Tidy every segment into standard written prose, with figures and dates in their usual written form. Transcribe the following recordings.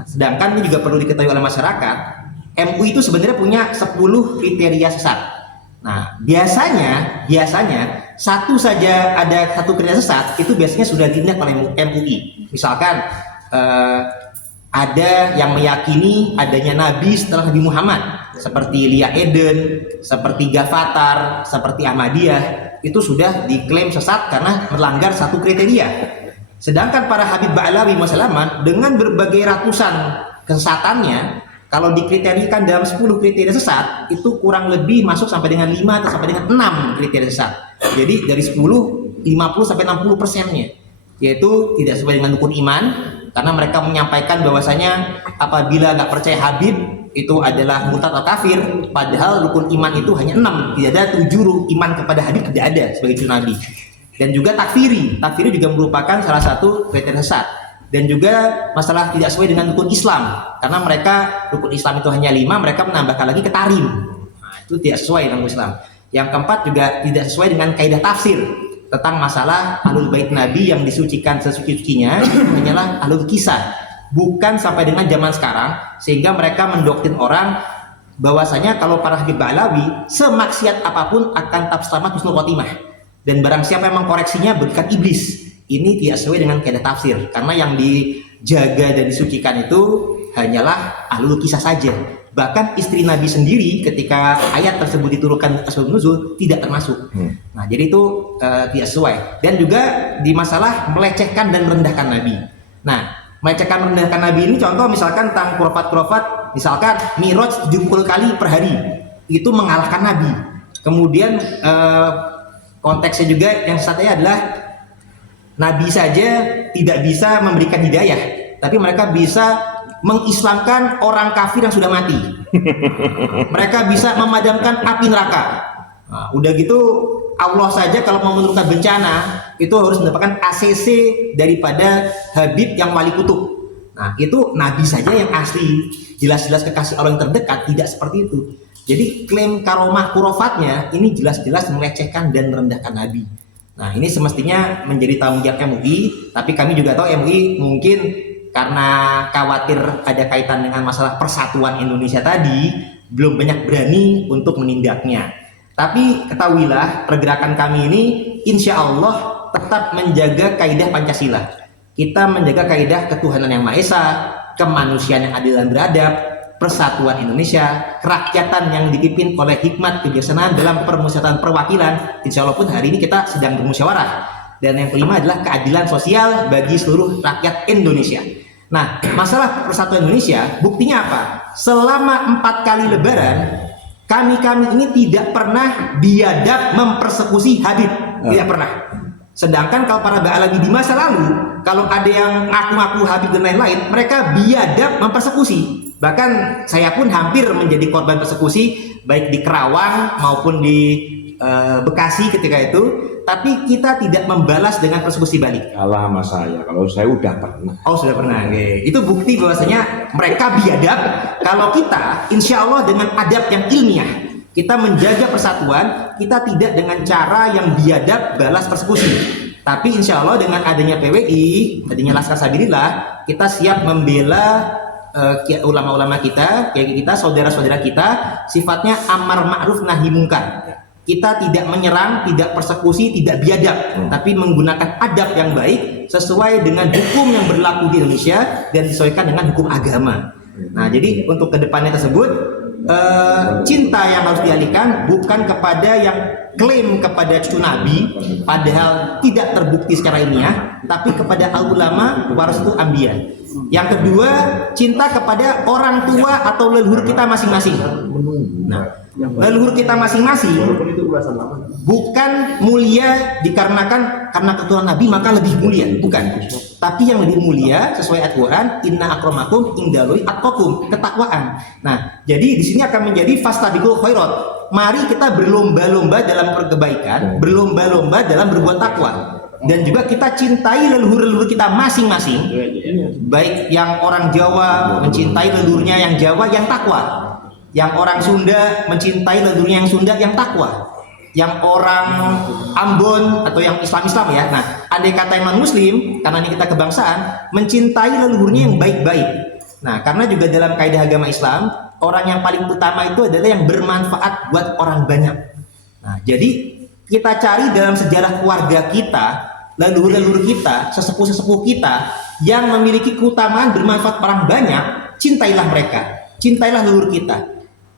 Nah, sedangkan ini juga perlu diketahui oleh masyarakat, MUI itu sebenarnya punya 10 kriteria sesat. Nah, biasanya ada satu kriteria sesat itu biasanya sudah ditindak oleh MUI. Misalkan ada yang meyakini adanya nabi setelah Nabi Muhammad, seperti Lia Eden, seperti Gavatar, seperti Ahmadiyah, itu sudah diklaim sesat karena melanggar satu kriteria. Sedangkan para Habib Ba'alawi Masalaman dengan berbagai ratusan kesesatannya, kalau dikriterikan dalam 10 kriteria sesat, itu kurang lebih masuk sampai dengan 5 atau sampai dengan 6 kriteria sesat. Jadi dari 10, 50 sampai 60%-nya, yaitu tidak sesuai dengan rukun iman, karena mereka menyampaikan bahwasanya apabila nggak percaya Habib itu adalah murtad atau kafir, padahal rukun iman itu hanya 6, tidak ada 7 iman kepada Habib, tidak ada sebagai cucu Nabi. Dan juga takfiri juga merupakan salah satu kriteria sesat. Dan juga masalah tidak sesuai dengan rukun Islam, karena mereka rukun Islam itu hanya 5, mereka menambahkan lagi ketarim. Nah, itu tidak sesuai dengan Islam. Yang keempat juga tidak sesuai dengan kaidah tafsir tentang masalah ahlul bait Nabi yang disucikan sesuci-sucinya hanyalah ahlul kisah, bukan sampai dengan zaman sekarang, sehingga mereka mendoktrin orang bahwasanya kalau para Habib Ba'alawi semaksiat apapun akan tetap selamat husnul khotimah. Dan barang siapa yang mengkoreksinya berkat iblis. Ini tidak sesuai dengan kaidah tafsir, karena yang dijaga dan disucikan itu hanyalah ahlul kisah saja. Bahkan istri Nabi sendiri ketika ayat tersebut diturunkan asbabun nuzul tidak termasuk. Nah, jadi itu tidak sesuai. Dan juga di masalah melecehkan dan merendahkan Nabi. Nah, melecehkan merendahkan Nabi ini contoh misalkan tentang kurafat, misalkan Mi'raj 70 kali per hari, itu mengalahkan Nabi. Kemudian konteksnya juga yang satunya adalah Nabi saja tidak bisa memberikan hidayah, tapi mereka bisa mengislamkan orang kafir yang sudah mati. Mereka bisa memadamkan api neraka. Nah, udah gitu Allah saja kalau mau menurunkan bencana itu harus mendapatkan ACC daripada Habib yang wali kutub. Nah, itu Nabi saja yang asli, jelas-jelas kekasih Allah yang terdekat, tidak seperti itu. Jadi klaim karomah kurofatnya ini jelas-jelas melecehkan dan merendahkan Nabi. Nah, ini semestinya menjadi tanggung jawab MUI, tapi kami juga tahu MUI mungkin karena khawatir ada kaitan dengan masalah persatuan Indonesia tadi, belum banyak berani untuk menindaknya. Tapi ketahuilah pergerakan kami ini insya Allah tetap menjaga kaidah Pancasila. Kita menjaga kaidah ketuhanan yang Maha Esa, kemanusiaan yang adil dan beradab, persatuan Indonesia, kerakyatan yang dipimpin oleh hikmat kebijaksanaan dalam permusyawaratan perwakilan. Insya Allah pun hari ini kita sedang bermusyawarah. Dan yang kelima adalah keadilan sosial bagi seluruh rakyat Indonesia. Nah, masalah persatuan Indonesia, buktinya apa? Selama 4 kali Lebaran, kami ini tidak pernah biadab mempersekusi Habib, tidak pernah. Sedangkan kalau para Ba'alawi di masa lalu, kalau ada yang ngaku-ngaku Habib dan lain-lain, mereka biadab mempersekusi. Bahkan saya pun hampir menjadi korban persekusi baik di Kerawang maupun di Bekasi ketika itu, tapi kita tidak membalas dengan persekusi balik. Kalah sama saya, kalau saya udah pernah. Oh, sudah pernah. Oke. Itu bukti bahwasanya mereka biadab. Kalau kita insya Allah dengan adab yang ilmiah, kita menjaga persatuan, kita tidak dengan cara yang biadab balas persekusi. Tapi insya Allah dengan adanya PWI, adanya Laskar Sabilillah, kita siap membela ulama-ulama kita, saudara-saudara kita, sifatnya amar ma'ruf nahi mungkar. Kita tidak menyerang, tidak persekusi, tidak biadab, tapi menggunakan adab yang baik sesuai dengan hukum yang berlaku di Indonesia dan disesuaikan dengan hukum agama. Nah, jadi untuk kedepannya tersebut cinta yang harus dialihkan bukan kepada yang klaim kepada cucu Nabi, padahal tidak terbukti secara ilmiah, tapi kepada ulama warasatul anbiya. Yang kedua, cinta kepada orang tua atau leluhur kita masing-masing. Nah, leluhur kita masing-masing bukan mulia dikarenakan karena ketuhanan Nabi maka lebih mulia, bukan. Tapi yang lebih mulia sesuai Al-Quran, inna akramakum indallahi atqakum, ketakwaan. Nah, jadi di sini akan menjadi fastabiqul khairat. Mari kita berlomba-lomba dalam kebaikan, berlomba-lomba dalam berbuat takwa. Dan juga kita cintai leluhur-leluhur kita masing-masing. Baik yang orang Jawa mencintai leluhurnya yang Jawa yang takwa, yang orang Sunda mencintai leluhurnya yang Sunda yang takwa, yang orang Ambon atau yang Islam ya. Nah, andai kata yang non Muslim, karena ini kita kebangsaan, mencintai leluhurnya yang baik-baik. Nah, karena juga dalam kaidah agama Islam, orang yang paling utama itu adalah yang bermanfaat buat orang banyak. Nah, jadi kita cari dalam sejarah keluarga kita, leluhur-leluhur kita, sesepuh-sesepuh kita yang memiliki keutamaan bermanfaat orang banyak, cintailah mereka, cintailah leluhur kita.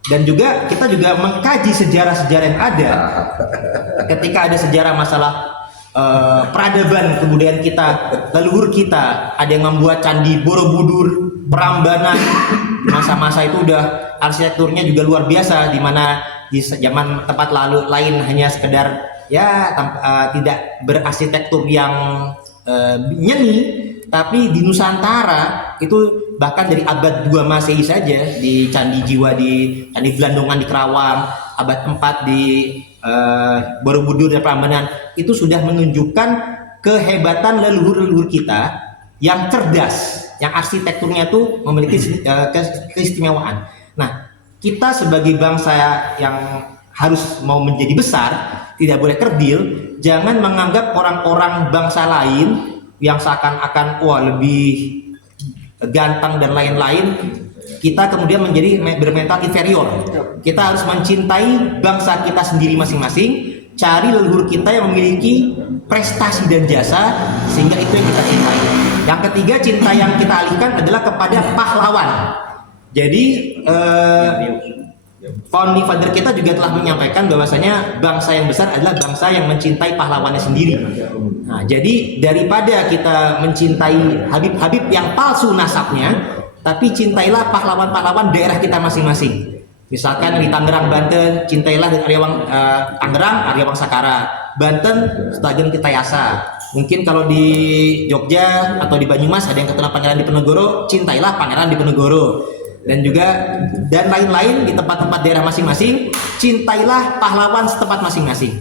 Dan juga kita juga mengkaji sejarah-sejarah yang ada. Ketika ada sejarah masalah peradaban, kemudian kita leluhur kita ada yang membuat candi Borobudur, Prambanan, masa-masa itu udah arsitekturnya juga luar biasa, di mana di zaman tempat lain hanya sekedar ya tidak berarsitektur yang nyeni, tapi di Nusantara itu bahkan dari abad 2 Masehi saja di Candi Jiwa di Candi Blandongan di Kerawang, abad 4 di Borobudur dan Prambanan itu sudah menunjukkan kehebatan leluhur-leluhur kita yang cerdas, yang arsitekturnya itu memiliki keistimewaan. Nah, kita sebagai bangsa yang harus mau menjadi besar, tidak boleh kerdil, jangan menganggap orang-orang bangsa lain yang seakan-akan wah lebih ganteng dan lain-lain, kita kemudian menjadi bermental inferior. Kita harus mencintai bangsa kita sendiri masing-masing, cari leluhur kita yang memiliki prestasi dan jasa, sehingga itu yang kita cintai. Yang ketiga, cinta yang kita alihkan adalah kepada pahlawan. Jadi founding father kita juga telah menyampaikan bahwasanya bangsa yang besar adalah bangsa yang mencintai pahlawannya sendiri. Nah, jadi daripada kita mencintai Habib-Habib yang palsu nasabnya, tapi cintailah pahlawan-pahlawan daerah kita masing-masing. Misalkan di Tangerang, Banten, cintailah Aryawang Tangerang, Aryawang Sakara. Banten, Stadion Tirtayasa. Mungkin kalau di Jogja atau di Banyumas ada yang ketemu Pangeran Diponegoro, cintailah Pangeran Diponegoro. Dan juga dan lain-lain di tempat-tempat daerah masing-masing, cintailah pahlawan setempat masing-masing.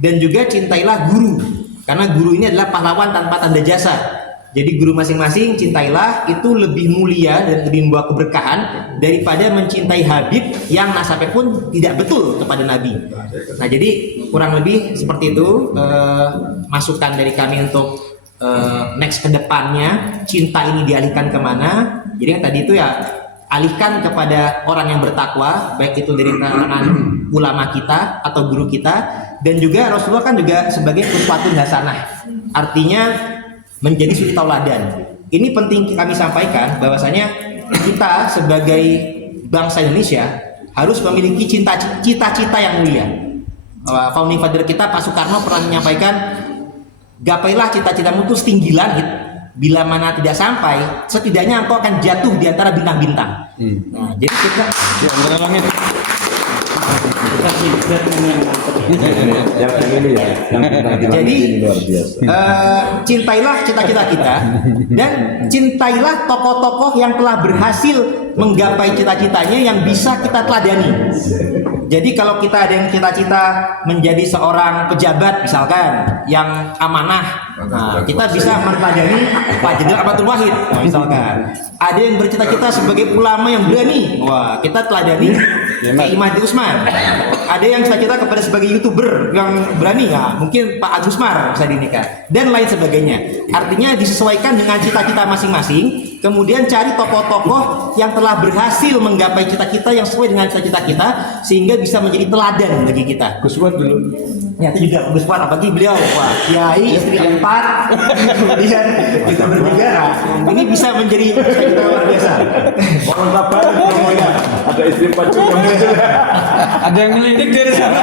Dan juga cintailah guru, karena guru ini adalah pahlawan tanpa tanda jasa. Jadi guru masing-masing cintailah, itu lebih mulia dan lebih membawa keberkahan daripada mencintai Habib yang nasabnya pun tidak betul kepada Nabi. Nah, jadi kurang lebih seperti itu masukan dari kami untuk next ke depannya, cinta ini dialihkan kemana. Jadi yang tadi itu ya alihkan kepada orang yang bertakwa, baik itu dari kalangan ulama kita atau guru kita, dan juga Rasulullah kan juga sebagai uswatun hasanah, artinya menjadi suri tauladan. Ini penting kami sampaikan bahwasanya kita sebagai bangsa Indonesia harus memiliki cita-cita yang mulia. Founding father kita Pak Soekarno pernah menyampaikan, gapailah cita-citamu itu setinggi langit. Bila mana tidak sampai, setidaknya engkau akan jatuh di antara bintang-bintang. Nah, jadi kita di antara langit. Jadi cintailah cita-cita kita dan cintailah tokoh-tokoh yang telah berhasil menggapai cita-citanya yang bisa kita teladani. Jadi kalau kita ada yang cita-cita menjadi seorang pejabat misalkan yang amanah, nah, kita bisa meneladani Pak Jenderal Abdul Wahid misalkan. Ada yang bercita-cita sebagai ulama yang berani, wah kita teladani Kiai Mahdi Usman. Ada yang cita-cita kepada sebagai YouTuber yang berani, ya mungkin Pak Agus Mar bisa dinikah dan lain sebagainya. Artinya disesuaikan dengan cita-cita masing-masing, kemudian cari tokoh-tokoh yang telah berhasil menggapai cita-cita yang sesuai dengan cita-cita kita sehingga bisa menjadi teladan bagi kita. Gus Wat dulu. Ya tidak, Gus Wat apalagi beliau wah kiai istri 4 kemudian kita bertiga. Nah, ini bisa menjadi cita-cita luar biasa. Orang kabar ada istri 4 juga. Ada yang ngelidik dari sana.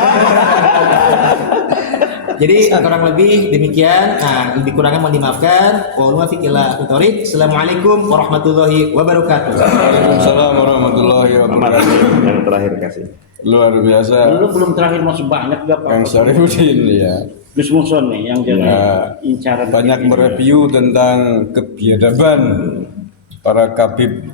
Jadi kurang lebih demikian. Nah, lebih kurangnya mohon dimaafkan. Wa Assalamualaikum warahmatullahi wabarakatuh. Waalaikumsalam warahmatullahi wabarakatuh. Yang terakhir kasih. Luar biasa. Lu belum terakhir masih banyak gak Pak? Kang Syarifuddin ya. Gus Muson nih yang jadi incaran. Banyak mereview tentang kebiadaban para kabib